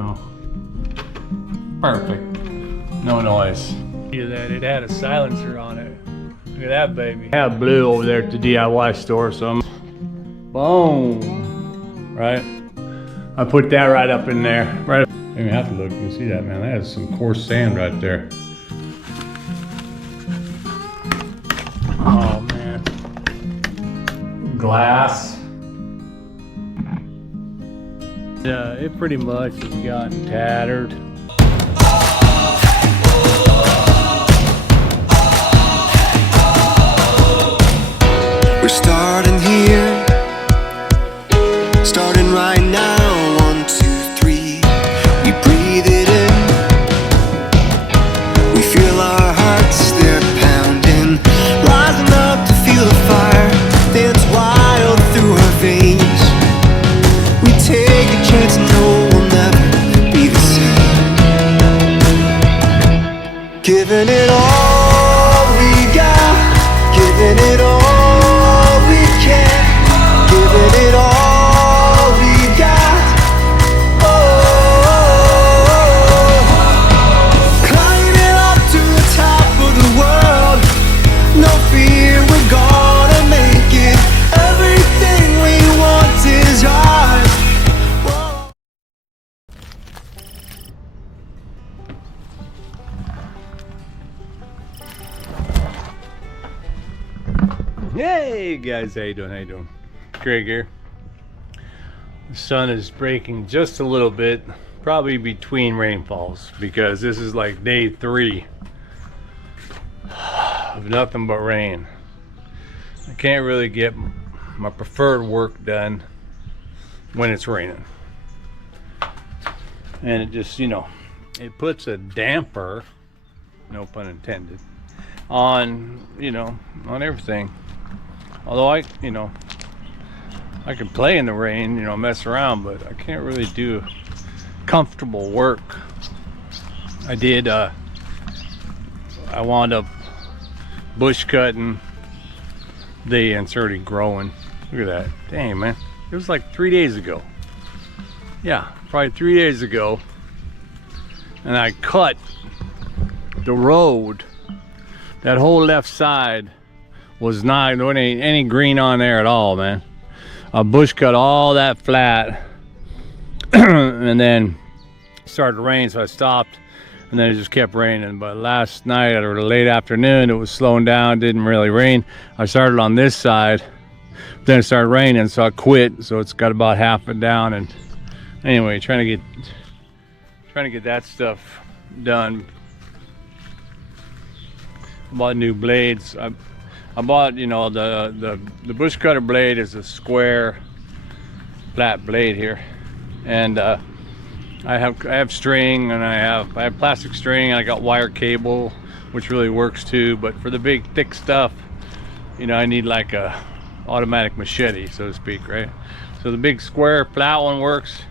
know. Perfect. No noise. Yeah, that it had a silencer on it. Look at that baby. I have blue over there at the DIY store, so boom. Right? I put that right up in there. Right. You don't even have to look. You can see that, man. That is some coarse sand right there. Oh man. Glass. Yeah, it pretty much has gotten tattered. We're starting here, starting right now. 1, 2, 3. We breathe it in. We feel our hearts, they're pounding. Rising up to feel the fire dance wild through our veins. We take a chance and know we'll never be the same. Giving it all we got, giving it all. Giving it all we got. Oh, climbing up to the top of the world. No fear, we're gonna make it. Everything we want is ours. Hey guys, how you doing? How you doing? Greg here. The sun is breaking just a little bit, probably between rainfalls, because this is like day 3 of nothing but rain. I can't really get my preferred work done when it's raining, and it just, you know, it puts a damper, no pun intended, on, you know, on everything. Although I can play in the rain, you know, mess around, but I can't really do comfortable work. I wound up bush cutting. It's already growing. Look at that. Dang, man. It was like 3 days ago. Yeah, probably 3 days ago. And I cut the road. That whole left side was not, there wasn't any green on there at all, man. I bush cut all that flat, and then it started to rain, so I stopped, and then it just kept raining. But last night or late afternoon, it was slowing down, didn't really rain. I started on this side, then it started raining, so I quit. So it's got about half it down, and anyway, trying to get that stuff done. I bought new blades. I bought, you know, the bush cutter blade is a square flat blade here, and I have string, and I have plastic string, and I got wire cable, which really works too. But for the big thick stuff, you know, I need like a automatic machete, so to speak, right? So the big square flat one works,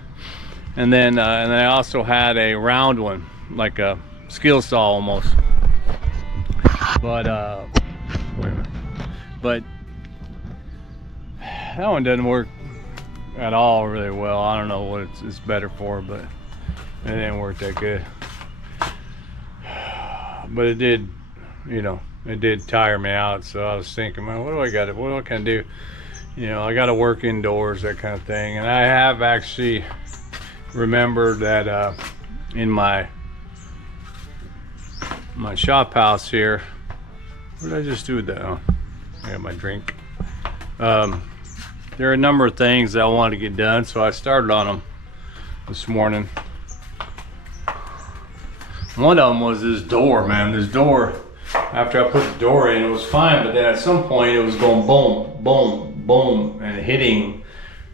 and then I also had a round one, like a skill saw almost. But but that one doesn't work at all really well. I don't know what it's better for, but it didn't work that good. But it did, you know, it did tire me out. So I was thinking, man, what can I do? You know, I got to work indoors, that kind of thing. And I have actually remembered that in my shop house here. What did I just do with that? Oh, I got my drink. There are a number of things that I wanted to get done, so I started on them this morning. One of them was this door, man. This door, after I put the door in, it was fine, but then at some point it was going boom, boom, boom, and hitting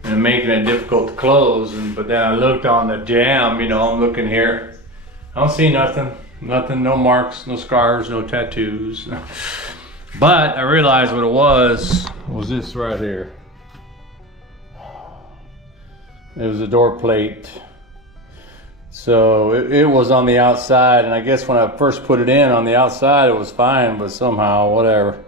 and making it difficult to close. But then I looked on the jamb, you know, I'm looking here. I don't see nothing, no marks, no scars, no tattoos. But I realized what it was this right here. It was a door plate. So it was on the outside, and I guess when I first put it in on the outside it was fine, but somehow, whatever.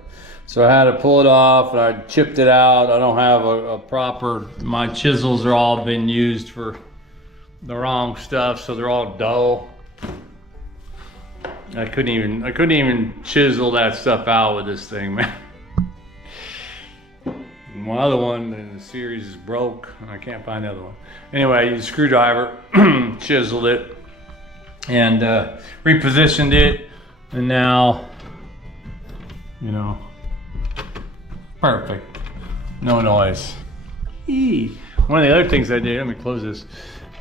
So I had to pull it off, and I chipped it out. I don't have a proper, my chisels are all been used for the wrong stuff, so they're all dull. I couldn't even chisel that stuff out with this thing, man. My other one in the series is broke. I can't find the other one. Anyway, I used a screwdriver, chiseled it, and repositioned it, and now, you know, perfect. No noise. One of the other things I did, let me close this.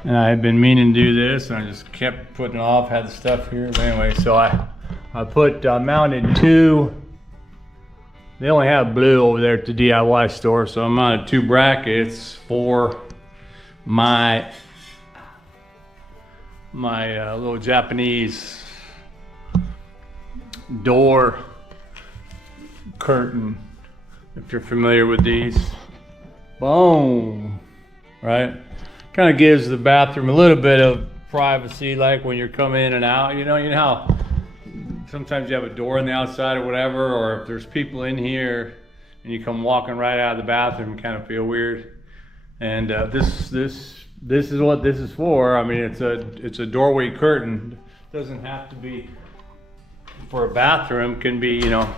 And I had been meaning to do this, and I just kept putting it off, had the stuff here. But anyway, so I mounted two. They only have blue over there at the DIY store, so I mounted two brackets for my little Japanese door curtain, if you're familiar with these. Boom, right? Kind of gives the bathroom a little bit of privacy, like when you're coming in and out. You know how sometimes you have a door on the outside or whatever, or if there's people in here and you come walking right out of the bathroom, you kind of feel weird. And this is what this is for. I mean, it's a doorway curtain. It doesn't have to be for a bathroom. It can be, you know,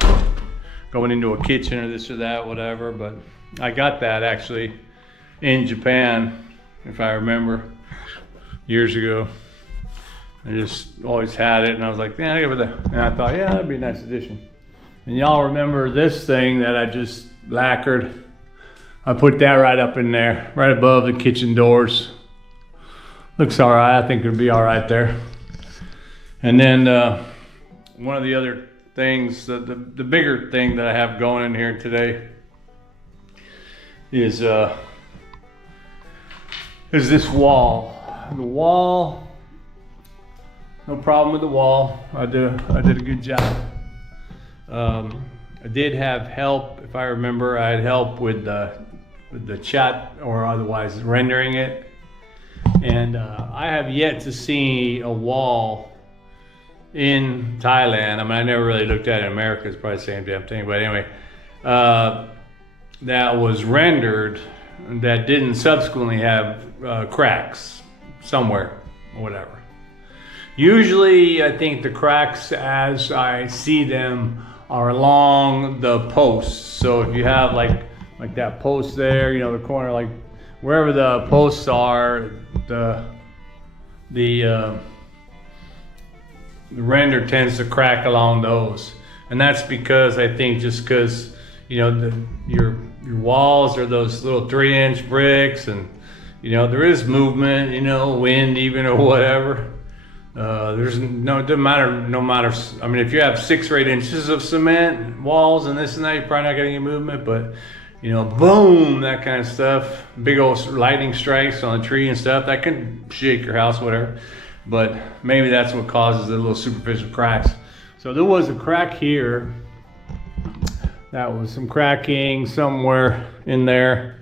going into a kitchen or this or that, whatever. But I got that actually in Japan, if I remember, years ago. I just always had it, and I was like, yeah, give it that. And I thought, yeah, that'd be a nice addition. And y'all remember this thing that I just lacquered? I put that right up in there, right above the kitchen doors. Looks all right. I think it'll be all right there. And then one of the other things, the bigger thing that I have going in here today is this wall. The wall, no problem with the wall. I did a good job. I did have help, if I remember. I had help with the chat or otherwise rendering it. And I have yet to see a wall in Thailand. I mean, I never really looked at it in America. It's probably the same damn thing. But anyway, that was rendered that didn't subsequently have cracks somewhere or whatever. Usually, I think the cracks as I see them are along the posts. So if you have like that post there, you know, the corner, like wherever the posts are, the render tends to crack along those. And that's because I think just because, you know, your walls are those little 3-inch bricks, and you know there is movement, you know, wind even or whatever. There's no, it doesn't matter, no matter. I mean, if you have 6 or 8 inches of cement walls and this and that, you're probably not getting any movement. But you know, boom, that kind of stuff, big old lightning strikes on a tree and stuff, that can shake your house, whatever. But maybe that's what causes the little superficial cracks. So there was a crack here. That was some cracking somewhere in there.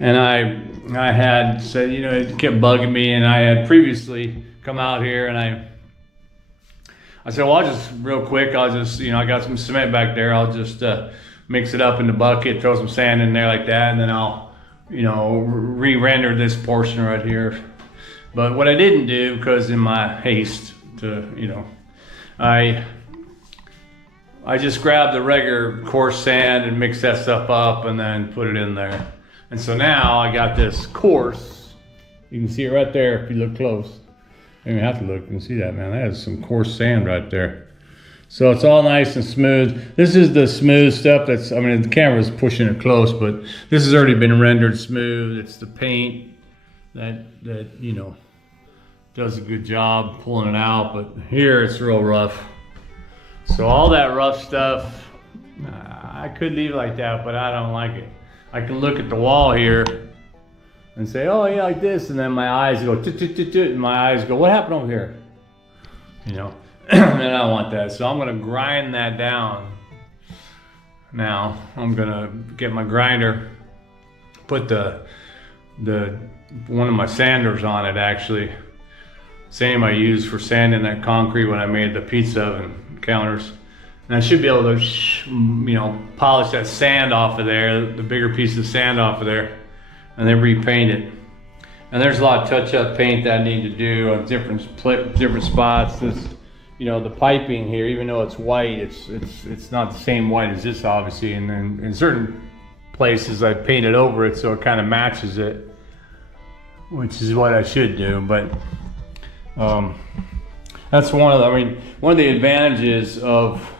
And I had said, you know, it kept bugging me, and I had previously come out here and I said, well, I'll just real quick, you know, I got some cement back there. I'll just mix it up in the bucket, throw some sand in there like that, and then I'll, you know, re-render this portion right here. But what I didn't do, because in my haste to, you know, I just grabbed the regular coarse sand and mixed that stuff up and then put it in there. And so now I got this coarse, you can see it right there if you look close. You don't even have to look, you can see that, man. That is some coarse sand right there. So it's all nice and smooth. This is the smooth stuff that's, I mean, the camera's pushing it close, but this has already been rendered smooth. It's the paint that you know, does a good job pulling it out, but here it's real rough. So all that rough stuff, I could leave it like that, but I don't like it. I can look at the wall here and say, oh yeah, like this, and then my eyes go, and my eyes go, what happened over here? You know, and I don't want that. So I'm gonna grind that down. Now, I'm gonna get my grinder, put one of my sanders on it actually. Same I used for sanding that concrete when I made the pizza oven counters. And I should be able to, you know, polish that sand off of there, the bigger piece of sand off of there, and then repaint it. And there's a lot of touch-up paint that I need to do on different spots. This, you know, the piping here, even though it's white, it's not the same white as this, obviously. And then in certain places, I painted over it so it kind of matches it, which is what I should do. But that's one of the advantages of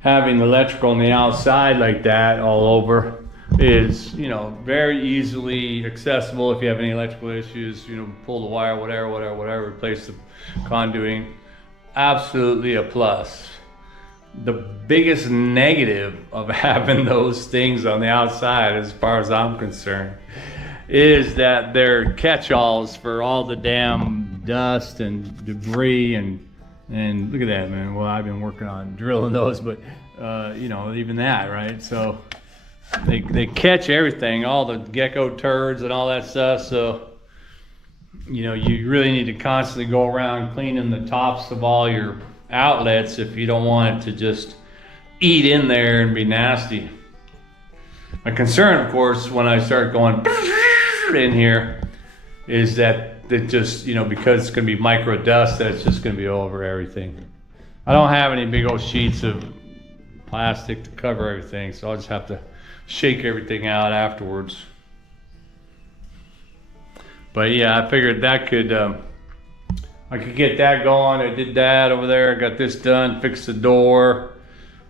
having the electrical on the outside like that all over is, you know, very easily accessible. If you have any electrical issues, you know, pull the wire, whatever, replace the conduit. Absolutely a plus. The biggest negative of having those things on the outside, as far as I'm concerned, is that they're catch-alls for all the damn dust and debris and look at that, man. Well, I've been working on drilling those, but you know, even that, right? So they catch everything, all the gecko turds and all that stuff. So, you know, you really need to constantly go around cleaning the tops of all your outlets if you don't want it to just eat in there and be nasty. My concern, of course, when I start going in here is that it just, you know, because it's going to be micro dust, that it's just going to be over everything. I don't have any big old sheets of plastic to cover everything, so I'll just have to shake everything out afterwards. But yeah, I figured that could I could get that going. I did that over there, got this done, fixed the door.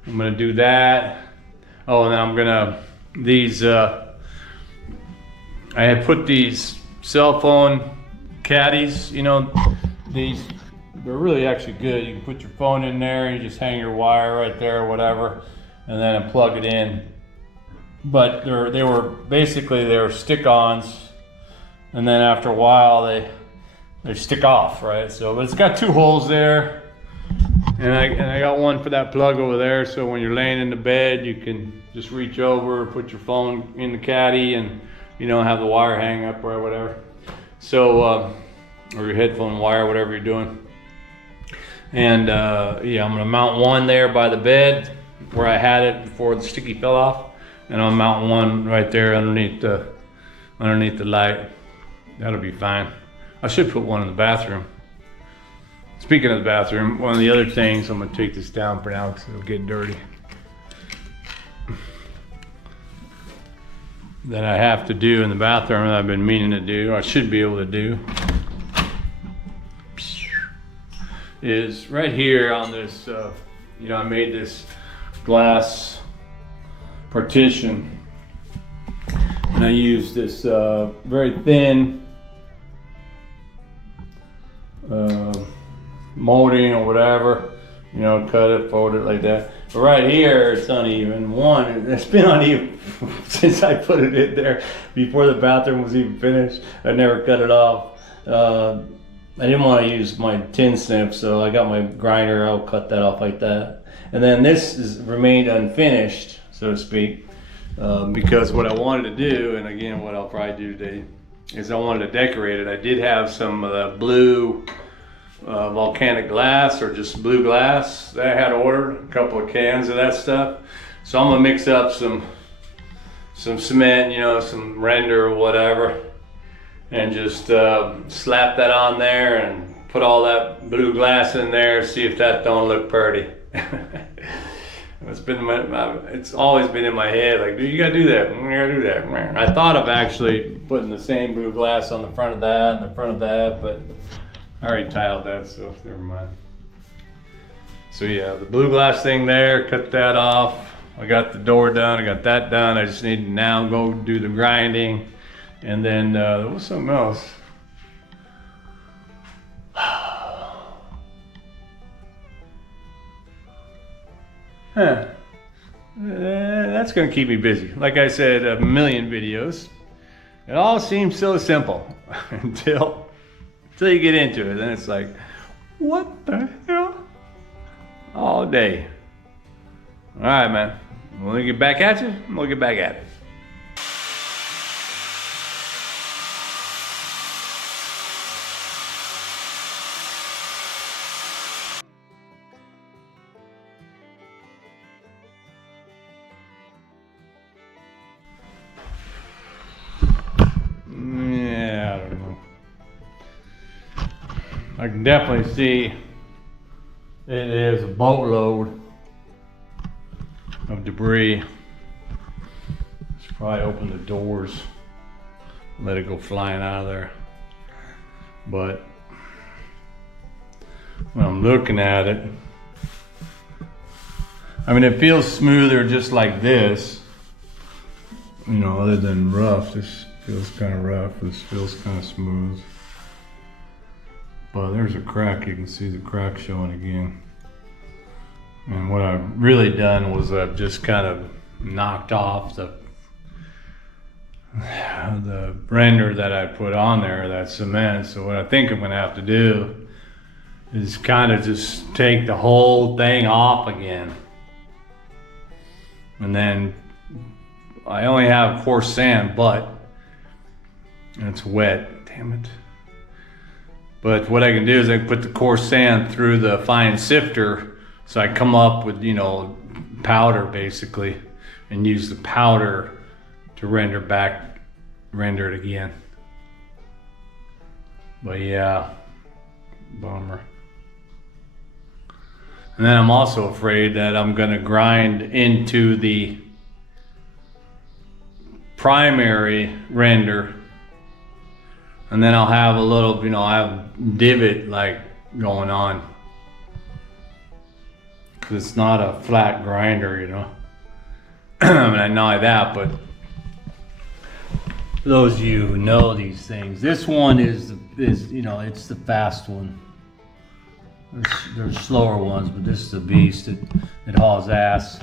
I'm gonna do that. Oh, and then I'm gonna I had put these cell phone caddies, you know, they're really actually good. You can put your phone in there, you just hang your wire right there or whatever, and then plug it in. But they were stick-ons, and then after a while they stick off, right? So, but it's got two holes there, and I got one for that plug over there, so when you're laying in the bed, you can just reach over, put your phone in the caddy, and, you know, have the wire hang up or whatever. So, or your headphone wire, whatever you're doing. And yeah, I'm gonna mount one there by the bed where I had it before the sticky fell off, and I'll mount one right there underneath the light. That'll be fine. I should put one in the bathroom. Speaking of the bathroom, one of the other things, I'm gonna take this down for now because it'll get dirty, that I have to do in the bathroom that I've been meaning to do, I should be able to do, is right here on this, you know, I made this glass partition, and I used this very thin molding or whatever, you know, cut it, fold it like that. But right here, it's uneven. One, it's been uneven since I put it in there before the bathroom was even finished. I never cut it off. I didn't want to use my tin snip, so I got my grinder. I'll cut that off like that. And then this is remained unfinished, so to speak, because what I wanted to do, and again, what I'll probably do today, is I wanted to decorate it. I did have some blue volcanic glass, or just blue glass that I had ordered, a couple of cans of that stuff. So I'm gonna mix up some cement, you know, some render or whatever, and just slap that on there and put all that blue glass in there, see if that don't look pretty. It's always been in my head, like, dude, you gotta do that, you gotta do that. I thought of actually putting the same blue glass on the front of that and the front of that, but I already tiled that, so never mind. So yeah, the blue glass thing there, cut that off. I got the door done, I got that done. I just need to now go do the grinding. And then there was something else. That's gonna keep me busy. Like I said, a million videos. It all seems so simple until you get into it. Then it's like, what the hell? All day. All right, man. When we get back at you, we'll get back at it. Yeah, I don't I can definitely see it is a boatload of debris. Should probably open the doors, let it go flying out of there. But when I'm looking at it, I mean, it feels smoother just like this, you know, other than rough. This feels kind of rough. This feels kind of smooth. But there's a crack. You can see the crack showing again. And what I've really done was I've just kind of knocked off the render that I put on there, that cement. So what I think I'm gonna have to do is kind of just take the whole thing off again. And then I only have coarse sand, but and it's wet, damn it. But what I can do is I can put the coarse sand through the fine sifter, so I come up with, you know, powder basically, and use the powder to render it again. But yeah, bummer. And then I'm also afraid that I'm gonna grind into the primary render, and then I'll have a little, you know, I have divot like going on, because it's not a flat grinder, you know. I mean, I know that, but for those of you who know these things, this one is you know, it's the fast one. There's slower ones, but this is a beast. It hauls ass.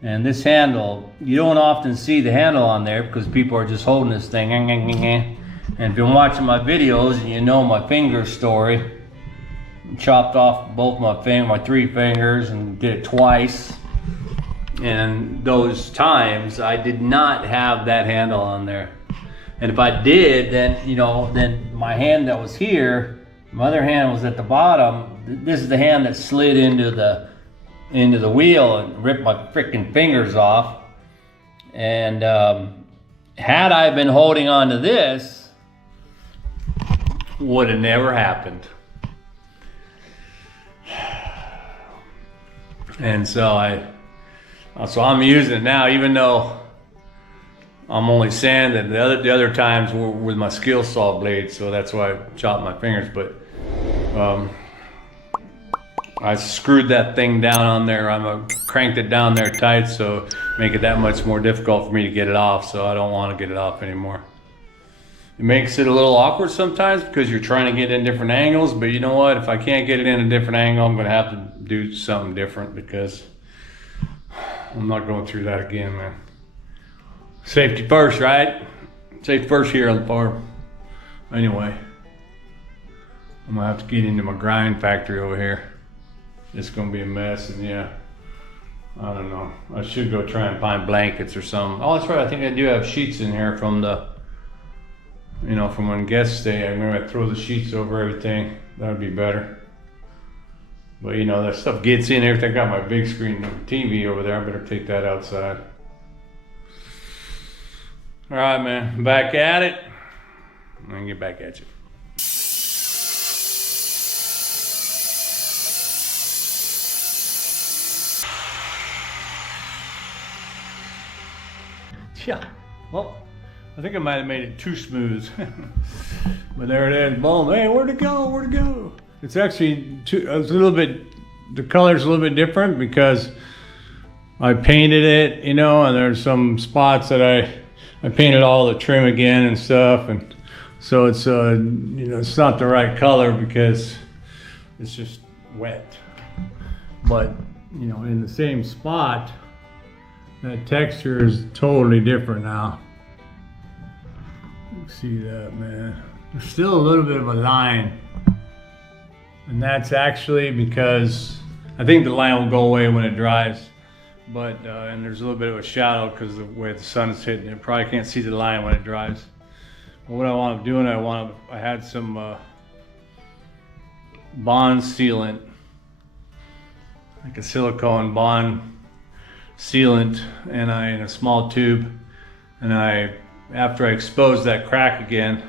And this handle, you don't often see the handle on there because people are just holding this thing. And if you've been watching my videos and you know my finger story, I chopped off both my 3 fingers and did it twice. And those times I did not have that handle on there. And if I did, then, you know, then my hand that was here, my other hand was at the bottom. This is the hand that slid into the wheel and ripped my freaking fingers off. And had I been holding on to this, would have never happened. And so I'm using it now, even though I'm only sanding. The other times were with my skill saw blade, so that's why I chopped my fingers. But I screwed that thing down on there. Cranked it down there tight, so make it that much more difficult for me to get it off. So I don't want to get it off anymore. It makes it a little awkward sometimes because you're trying to get in different angles. But you know what? If I can't get it in a different angle, I'm going to have to do something different, because I'm not going through that again, man. Safety first, right? Safety first here on the farm. Anyway, I'm gonna have to get into my grind factory over here. It's gonna be a mess, and yeah, I don't know. I should go try and find blankets or something. Oh, that's right. I think I do have sheets in here from the, you know, from when guests stay. I'm gonna throw the sheets over everything. That would be better. But you know, that stuff gets in everything. I got my big screen TV over there. I better take that outside. All right, man, back at it. I'm gonna get back at you. Yeah, well, I think I might have made it too smooth. But there it is, boom. Hey, where'd it go? Where'd it go? It's actually it's a little bit, the color's a little bit different because I painted it, you know, and there's some spots that I painted all the trim again and stuff, and so it's you know, it's not the right color because it's just wet. But you know, in the same spot, that texture is totally different now. You can see that, man. There's still a little bit of a line, and that's actually because I think the line will go away when it dries. But and there's a little bit of a shadow because of the way the sun's hitting it. Probably can't see the line when it dries. But what I want to do, I had some bond sealant, like a silicone bond sealant, and in a small tube. And after I exposed that crack again,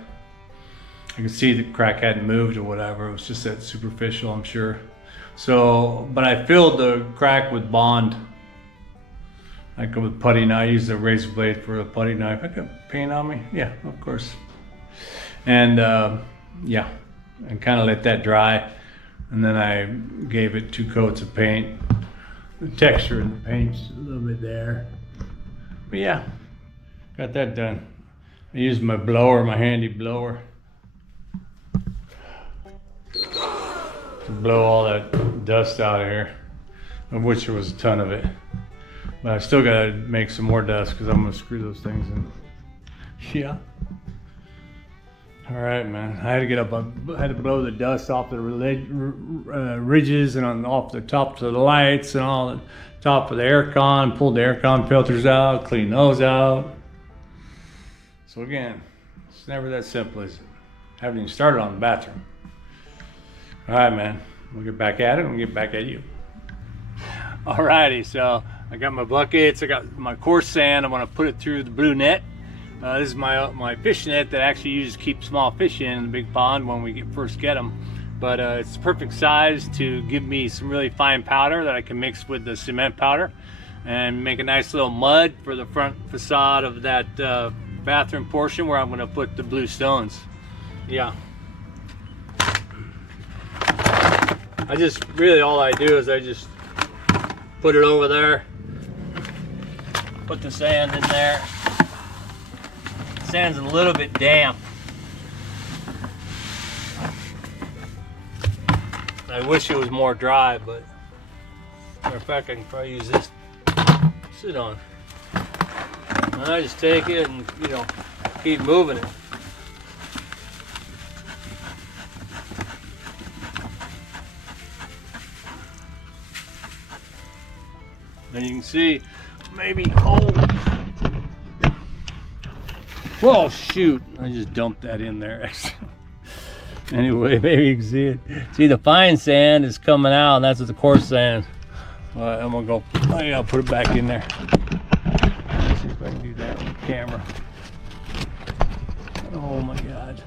I could see the crack hadn't moved or whatever. It was just that superficial, I'm sure. So, but I filled the crack with Bond. I go with putty knife. I use a razor blade for a putty knife. I got paint on me. Yeah, of course. And yeah, and kind of let that dry. And then I gave it 2 coats of paint. The texture in the paint's a little bit there. But yeah, got that done. I used my blower, my handy blower, to blow all that dust out of here, of which there was a ton of it. But I still gotta make some more dust because I'm gonna screw those things in. Yeah. All right, man. I had to get up. I had to blow the dust off the ridges and off the tops of the lights and all the top of the aircon. Pulled the aircon filters out, clean those out. So again, it's never that simple, is it? Haven't even started on the bathroom. All right, man. We'll get back at it and we'll get back at you. All righty, so I got my buckets. I got my coarse sand. I'm gonna put it through the blue net. This is my fish net that I actually use to keep small fish in the big pond when we first get them. But it's the perfect size to give me some really fine powder that I can mix with the cement powder and make a nice little mud for the front facade of that bathroom portion where I'm going to put the blue stones. Yeah. I just, really all I do is I just put it over there, put the sand in there. Sand's a little bit damp. I wish it was more dry, but matter of fact, I can probably use this to sit on. And I just take it and, you know, keep moving it. And you can see, maybe, oh, whoa, shoot, I just dumped that in there. Anyway, maybe you can see it. See, the fine sand is coming out, and that's what the coarse sand. I'm gonna go, I'll put it back in there. Let's see if I can do that on camera. Oh my God.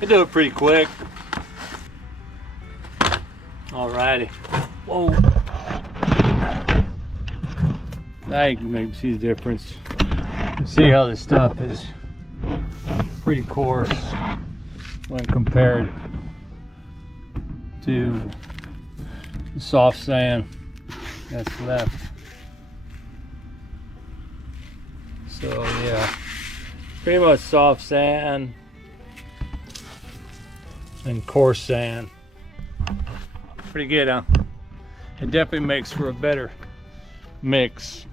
I do it pretty quick. Alrighty. Whoa. Now you can maybe see the difference. See how this stuff is pretty coarse when compared to the soft sand that's left. So yeah, pretty much soft sand and coarse sand. Pretty good, huh? It definitely makes for a better mix,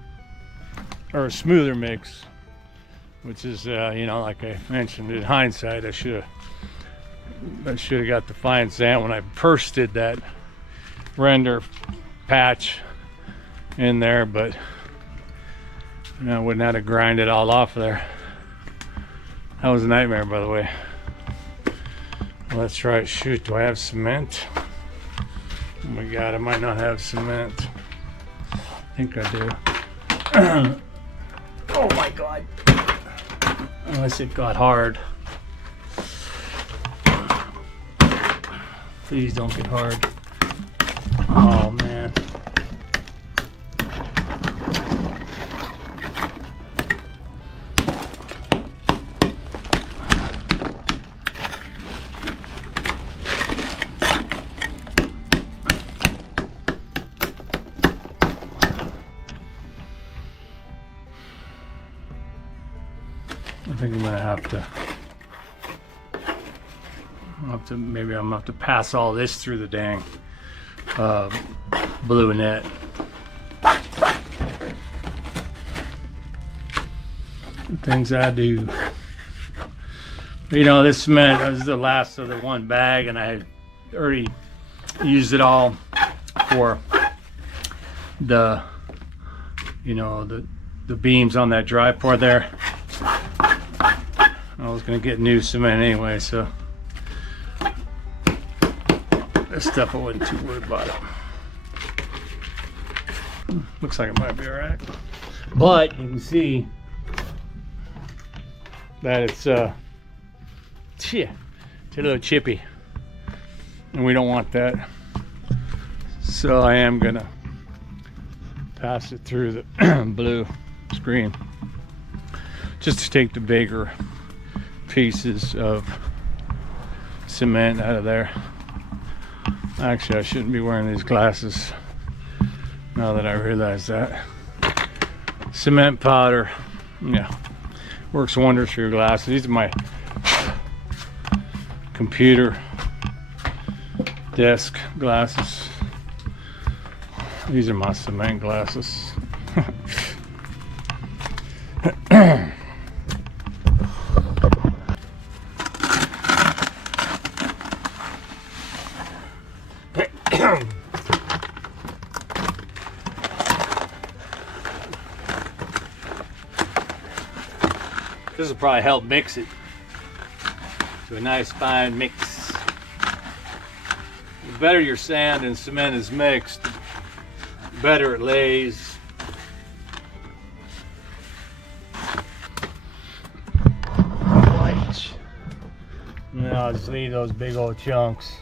or a smoother mix, which is, you know, like I mentioned, in hindsight, I should have got the fine sand when I first did that render patch in there, but you know, I wouldn't have to grind it all off of there. That was a nightmare, by the way. Let's try it. Shoot, do I have cement? Oh my God, I might not have cement. I think I do. Oh my God. Unless it got hard. Please don't get hard. Oh man. I think I'm gonna have to, maybe I'm gonna have to pass all this through the dang blue net. The things I do. You know, this cement was the last of the one bag, and I had already used it all for the, you know, the beams on that dry pour there. I was gonna get new cement anyway, so this stuff I wasn't too worried about it. Looks like it might be all right, but you can see that it's a little chippy, and we don't want that. So I am gonna pass it through the blue screen just to take the bigger pieces of cement out of there. Actually, I shouldn't be wearing these glasses now that I realize that. Cement powder, yeah, works wonders for your glasses. These are my computer desk glasses. These are my cement glasses. This will probably help mix it to a nice fine mix. The better your sand and cement is mixed, the better it lays. Now I'll just leave those big old chunks.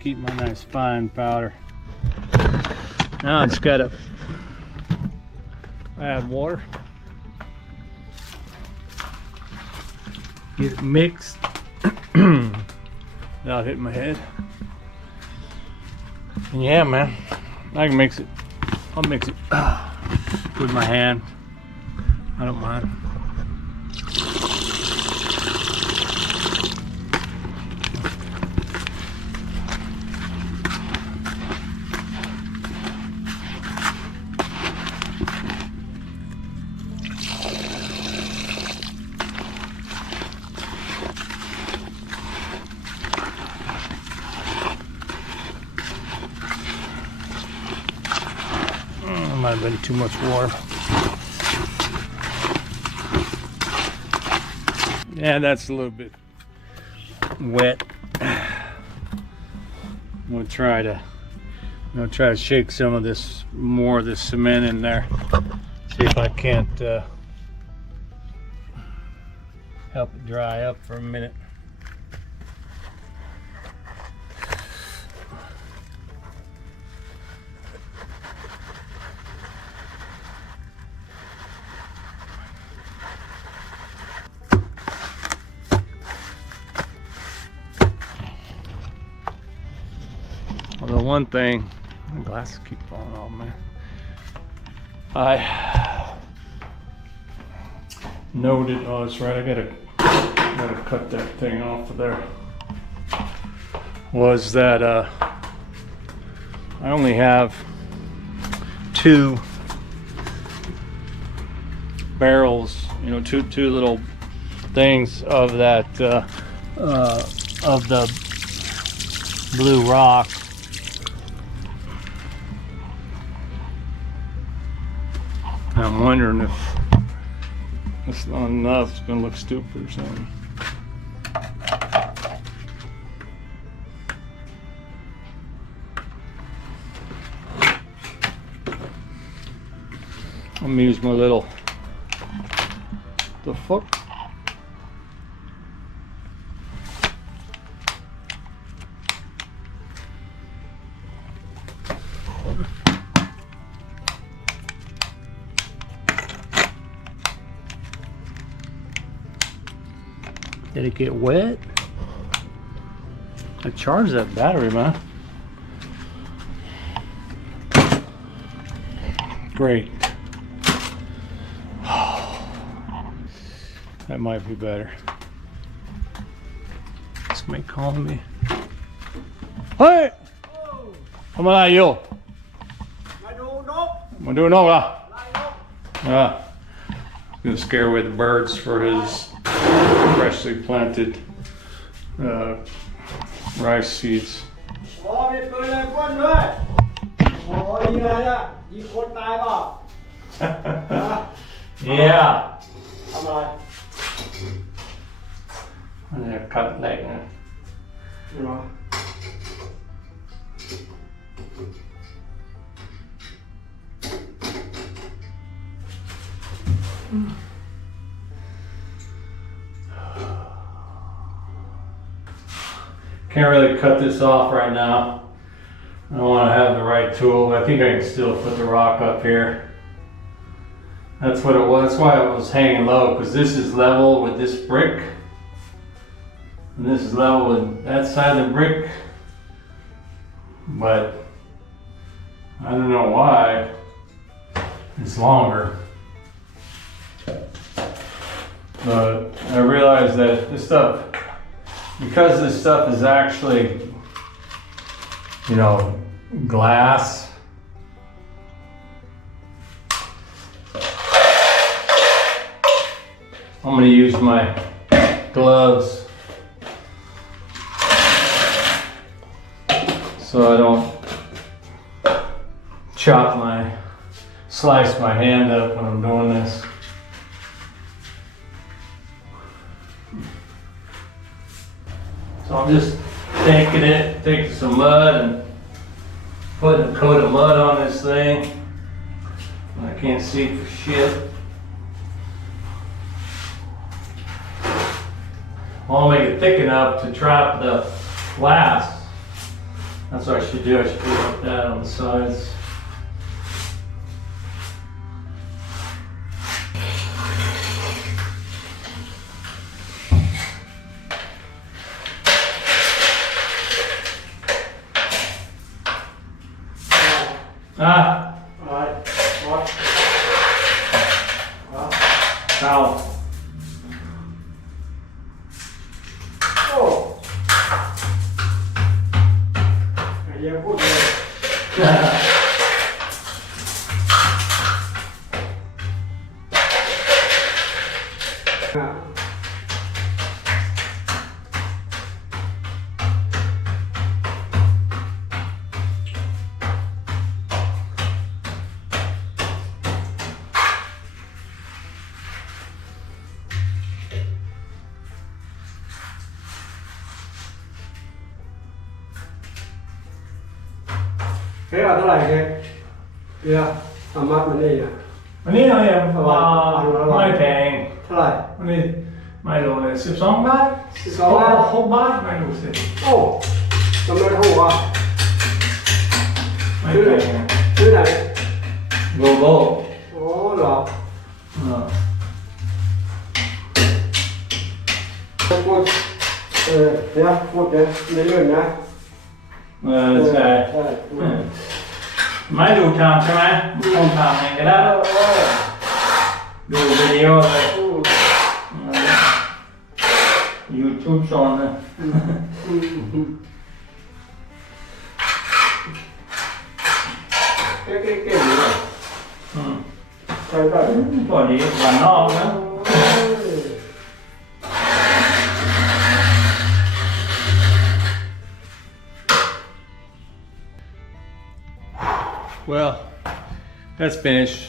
Keep my nice fine powder. Now I just gotta add water. Get it mixed without hitting my head. And yeah, man, I can mix it. I'll mix it with my hand. I don't mind. Might have been too much water. Yeah, that's a little bit wet. I'm gonna try to shake some of this, more of this cement in there. See if I can't help it dry up for a minute. The one thing, my glasses keep falling off, man. I noted, oh that's right, I gotta cut that thing off of there. Was that I only have 2 barrels, you know, two little things of that of the blue rock. I'm wondering if it's not enough, it's gonna look stupid or something. I'm gonna use my little, the fuck? Did it get wet? I charged that battery, man. Great. That might be better. Somebody calling me. Hey! Come on, you. I don't know. I don't know. Yeah. gonna scare away the birds for his freshly planted rice seeds. Yeah. I'm gonna cut leg now. Can't really cut this off right now. I don't want to have the right tool. I think I can still put the rock up here. That's what it was. That's why it was hanging low, because this is level with this brick. And this is level with that side of the brick. But I don't know why it's longer. But I realized that this stuff, because this stuff is actually, you know, glass, I'm going to use my gloves so I don't slice my hand up when I'm doing this. So I'm just taking some mud and putting a coat of mud on this thing. I can't see for shit. I'll make it thick enough to trap the glass. That's what I should do. I should do like that on the sides. Ah. Alright, what? Ow. Oh! Yeah, good. Thế là ท่าไหร่เนี่ยเอามัดมันนี่นะ วันนี้เราอย่างไม่แพง เท่าไหร่ วันนี้ไม่รู้เลย12 บาท 12 บาท 6 บาทไม่รู้สิ โอ้ทำไมถูกอ่ะ ไม่ ซื้อ แพ ไหน ง ซื้อไหน โลโก้ โอ้เหรอพูดเนี่ยพูดเนี่ยในเรื่องนะ ใช่ ใช่ ไม่ดูทำใช่ไหมต้องทำเองก็ได้ดูวิดีโอเลย YouTube สอนนะเก่งๆเลยใช่ป่ะ พอดีวันนอกนะ Well, that's finished.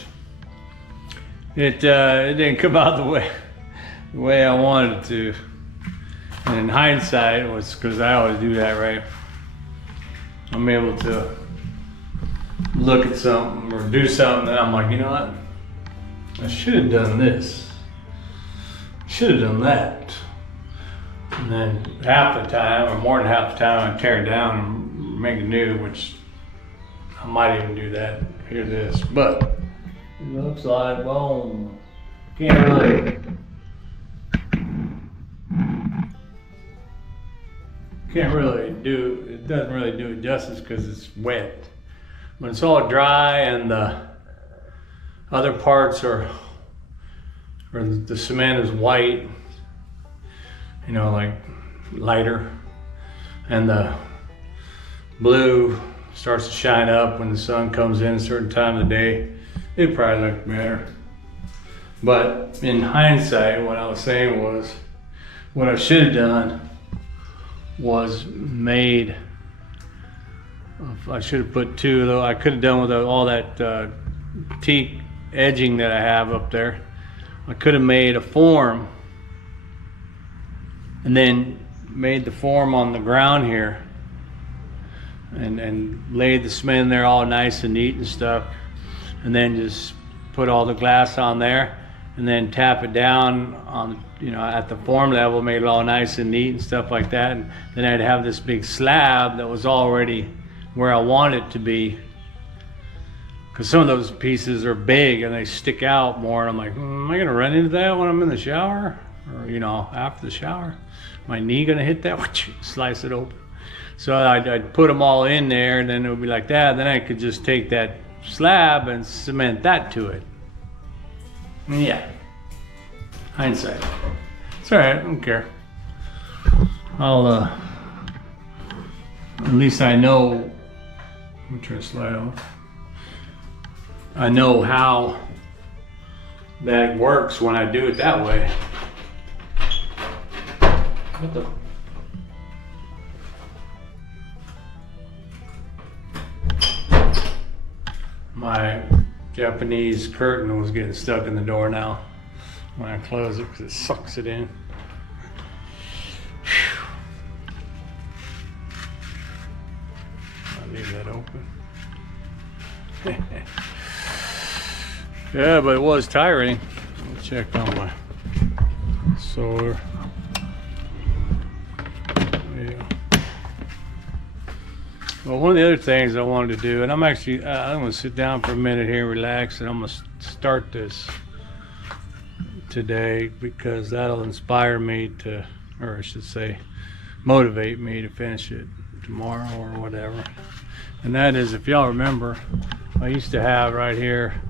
It didn't come out the way I wanted it to. And in hindsight, it was because I always do that, right? I'm able to look at something or do something and I'm like, you know what? I should have done this. Should have done that. And then half the time, or more than half the time, I tear it down and make it new, which I might even do that. Hear this, but it looks like, well, can't really do, it doesn't really do it justice because it's wet. When it's all dry and the other parts or the cement is white, you know, like lighter, and the blue starts to shine up when the sun comes in a certain time of the day, it probably look better. But in hindsight, what I was saying was, what I should have done was made, I should have put two, though I could have done with all that teak edging that I have up there. I could have made a form and then made the form on the ground here and laid the cement in there all nice and neat and stuff, and then just put all the glass on there and then tap it down on, you know, at the form level, made it all nice and neat and stuff like that. And then I'd have this big slab that was already where I want it to be, because some of those pieces are big and they stick out more, and I'm like, am I gonna run into that when I'm in the shower, or, you know, after the shower? My knee gonna hit that? Slice it open. So I'd put them all in there, and then it would be like that. Then I could just take that slab and cement that to it. Yeah, hindsight. It's all right, I don't care. I'll at least I know. Let me try to slide off. I know how that works when I do it that way. What the? My Japanese curtain was getting stuck in the door now when I close it, because it sucks it in. I'll leave that open. Yeah, but it was tiring. I'll check on my solar. Yeah. Well, one of the other things I wanted to do, and I'm actually, I'm gonna sit down for a minute here, relax, and I'm gonna start this today, because that'll inspire me to, or I should say, motivate me to finish it tomorrow or whatever. And that is, if y'all remember, I used to have right here,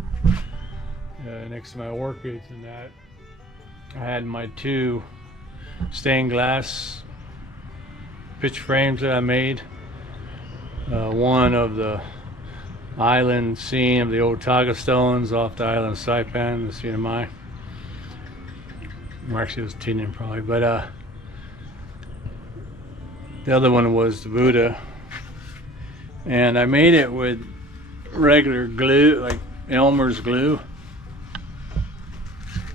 next to my workbench and that, I had my two stained glass pitch frames that I made. One of the island scene of the old Taga stones off the island of Saipan, the CNMI. Or actually it was Tinian probably, but the other one was the Buddha. And I made it with regular glue, like Elmer's glue,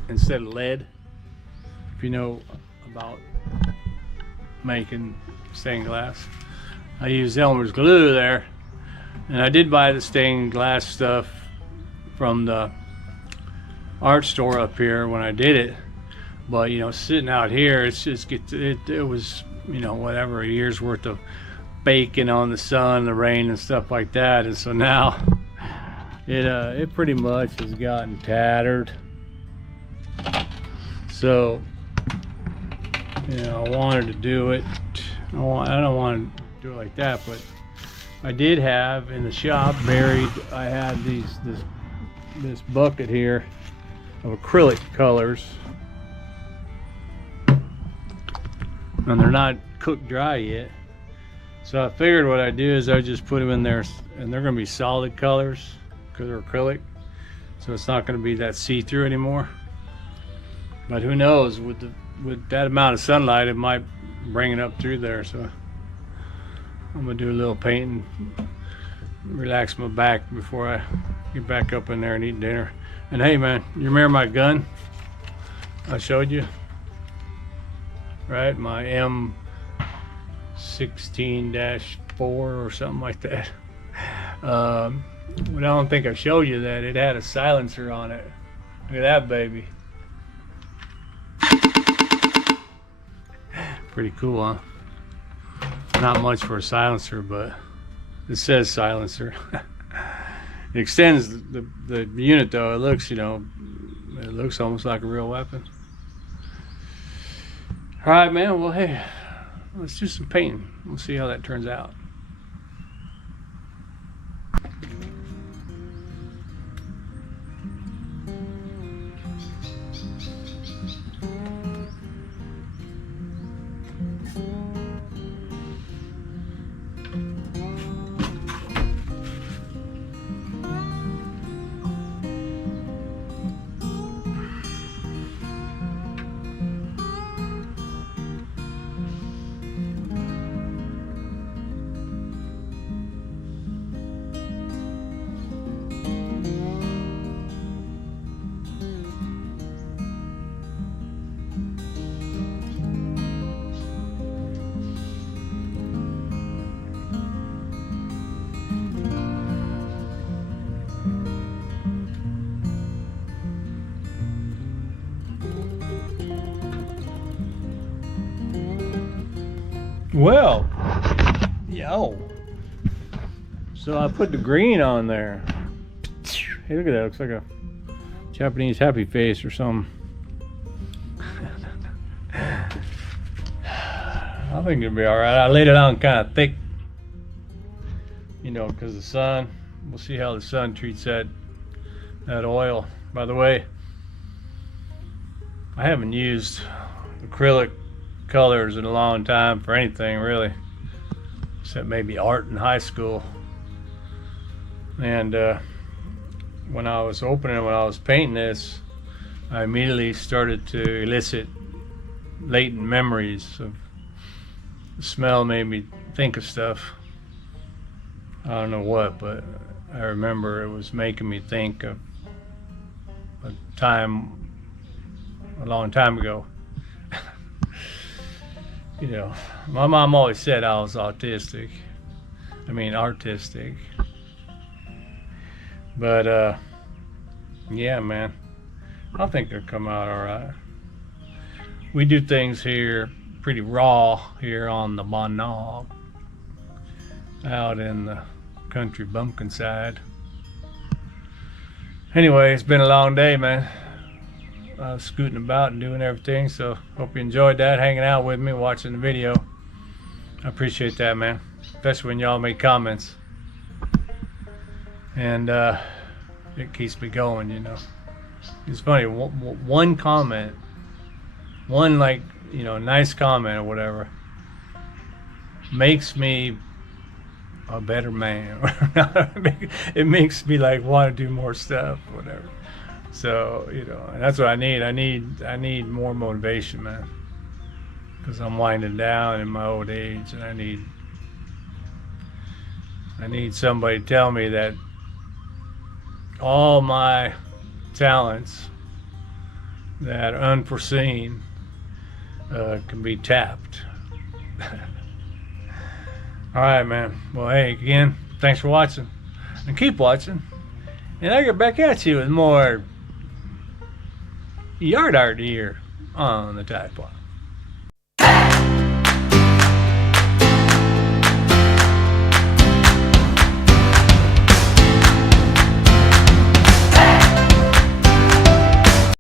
instead of lead. If you know about making stained glass, I used Elmer's glue there. And I did buy the stained glass stuff from the art store up here when I did it, but you know, sitting out here, it's just it was, you know, whatever, a year's worth of baking on the sun, the rain and stuff like that. And so now it pretty much has gotten tattered. So, you know, I wanted to do it. I don't want to do it like that, but I did have in the shop buried, I had this bucket here of acrylic colors, and they're not cooked dry yet. So I figured what I'd do is I just put them in there, and they're going to be solid colors because they're acrylic, so it's not going to be that see-through anymore. But who knows, with that amount of sunlight, it might bring it up through there. So I'm gonna do a little painting, relax my back before I get back up in there and eat dinner. And hey man, you remember my gun I showed you? Right, my M16-4 or something like that. But I don't think I showed you that it had a silencer on it. Look at that baby. Pretty cool, huh? Not much for a silencer, but it says silencer. It extends the unit though. It looks, you know, it looks almost like a real weapon. All right, man. Well, hey, let's do some painting. We'll see how that turns out. Well, yo. So I put the green on there. Hey, look at that. Looks like a Japanese happy face or something. I think it'll be all right. I laid it on kind of thick, you know, because the sun. We'll see how the sun treats that oil. By the way, I haven't used acrylic colors in a long time for anything really, except maybe art in high school. And when I was painting this, I immediately started to elicit latent memories of the smell. Made me think of stuff. I don't know what, but I remember it was making me think of a long time ago. You know, my mom always said I was artistic. But yeah, man, I think they'll come out all right. We do things here pretty raw here on the Monog, out in the country bumpkin side. Anyway, it's been a long day, man. I was scooting about and doing everything, so hope you enjoyed that, hanging out with me, watching the video. I appreciate that, man, especially when y'all make comments. And it keeps me going, you know. It's funny, one comment, one, like, you know, nice comment or whatever, makes me a better man. It makes me like want to do more stuff, whatever. So, you know, and that's what I need. I need more motivation, man, because I'm winding down in my old age, and I need somebody to tell me that all my talents that are unforeseen can be tapped. All right, man. Well, hey, again, thanks for watching, and keep watching, and I'll get back at you with more yard art here on the Tide Pod.